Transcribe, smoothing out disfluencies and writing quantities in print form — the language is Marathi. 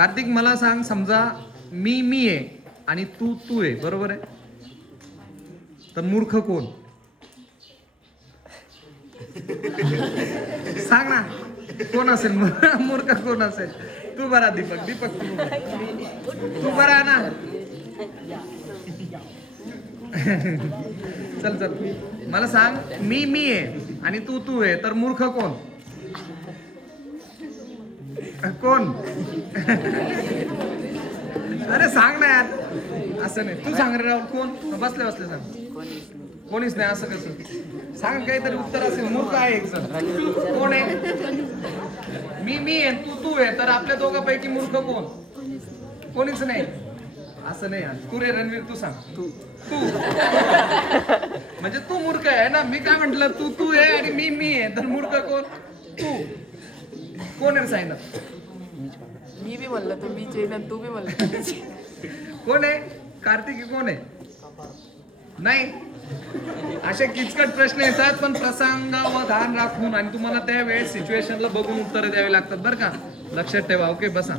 कार्तिक मला सांग, समजा मी आहे आणि तू आहे, बरोबर आहे? तर मूर्ख कोण? सांग ना, कोण असेल मूर्ख? कोण असेल? तू बरा दीपक तू बरा ना. चल मला सांग, मी आहे आणि तू आहे, तर मूर्ख कोण? कोण? अरे सांग ना यार, असं नाही. तू सांग रे राहुल, कोण? बसले सांग. कोणीच नाही, असं कसं? सांग, काहीतरी उत्तर असेल. मूर्ख आहे एक जण. कोण आहे? मी आहे, तू आहे, तर आपल्या दोघांपैकी मूर्ख कोण? कोणीच नाही. असं नाही यार. तू रे रणवीर, तू सांग. तू म्हणजे तू मूर्ख आहे ना. मी काय म्हंटल, तू आहे आणि मी आहे, तर मूर्ख कोण? तू. कोण आहे सांग ना. मी बी म्हणलं तू बीचे ना, तू बी म्हणलं. कोण आहे? कार्तिकी कोण आहे? नाही. असे किचकट प्रश्न येतात, पण प्रसंगावधान राखून आणि तुम्हाला त्या वेळेस सिच्युएशनला बघून उत्तर द्यावी लागतात बरं का. लक्षात ठेवा. ओके, बसा.